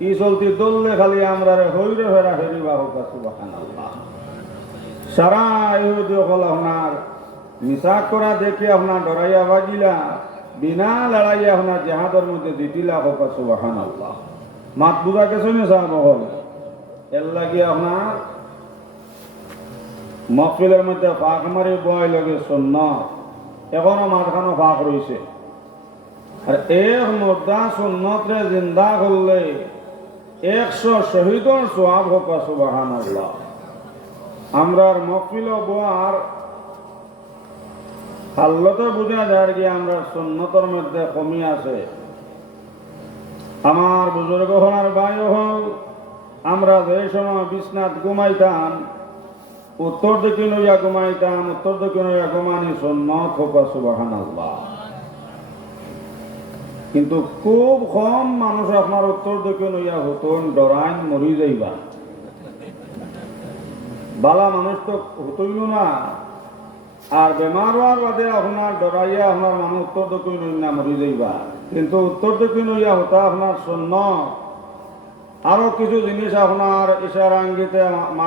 ই চলতি দললে খালি আমরা হইরে ফেরা ফেরিবা হোক, সুবহানাল্লাহ। সারা ইহুদি হল আপনার মিশা করা দেখে আপনার ডরাইয়া বাজিলা, বিনা লড়াইয়া আপনার জেহাদের মধ্যে দিতিলা হোক, সুবহানাল্লাহ। মাত বুঝা গেছে না সাহেব হল এর লাগি আপনার মকফিলের মধ্যে ফাঁক মারি বয় লগে শূন্য এখনও মাঝখানো ফাঁক রয়েছে আর এক মুদ্রা সুন্নতরে জিন্দা করলে একশো শহীদর সোয়াব হোক সুবাহান আমরার মকফিল বোয়ার হাল্লতে বোঝা যায় কি আমরা সুন্নতর মধ্যে কমি আছে। আমার বুজুর্গ হওয়ার বায়ু হল, আমরা যে সময় বিশ্বনাথ ঘুমাইতাম, উত্তর দিকে নইয়া ঘুমাইতাম, উত্তর দক্ষিণ নইয়া ঘুমানি সুন্নত হোক সুবাহান আল্লাহ কিন্তু খুব কম মানুষ আপনার উত্তর দিকে নইয়া হতন ডরাইন মরি যাইবা। বালা মানুষ তো হতইল না। আর বেমার হওয়ার বাদে আপনার ডরাইয়া আপনার মানুষ উত্তর দিকে নইয়া মরি যাইবা। কিন্তু উত্তর দিকে নইয়া হতা আপনার শূন্য। আরও কিছু জিনিস আপনার ইশারা আঙ্গিতে